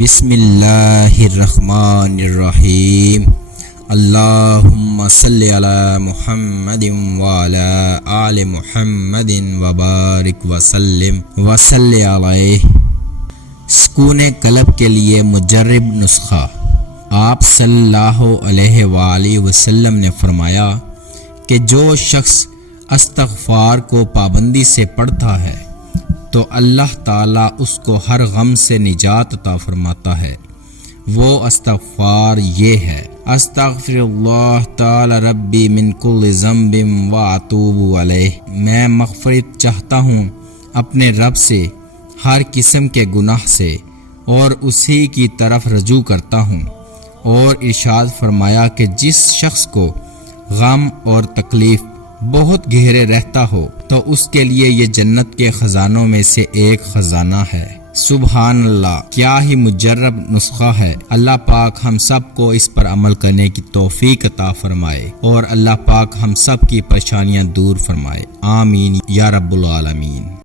بسم اللہ الرحمن الرحیم اللہم صلی علی محمد وعلی آل محمد وبارک وسلم وصلی علیہ۔ سکون قلب کے لیے مجرب نسخہ۔ آپ صلی اللہ علیہ وآلہ وسلم نے فرمایا کہ جو شخص استغفار کو پابندی سے پڑھتا ہے تو اللہ تعالیٰ اس کو ہر غم سے نجات عطا فرماتا ہے۔ وہ استغفار یہ ہے: استغفر اللہ تعالی ربی من کل ذنب واتوب علیہ۔ میں مغفرت چاہتا ہوں اپنے رب سے ہر قسم کے گناہ سے اور اسی کی طرف رجوع کرتا ہوں۔ اور ارشاد فرمایا کہ جس شخص کو غم اور تکلیف بہت گہرے رہتا ہو تو اس کے لیے یہ جنت کے خزانوں میں سے ایک خزانہ ہے۔ سبحان اللہ، کیا ہی مجرب نسخہ ہے۔ اللہ پاک ہم سب کو اس پر عمل کرنے کی توفیق عطا فرمائے اور اللہ پاک ہم سب کی پریشانیاں دور فرمائے۔ آمین یا رب العالمین۔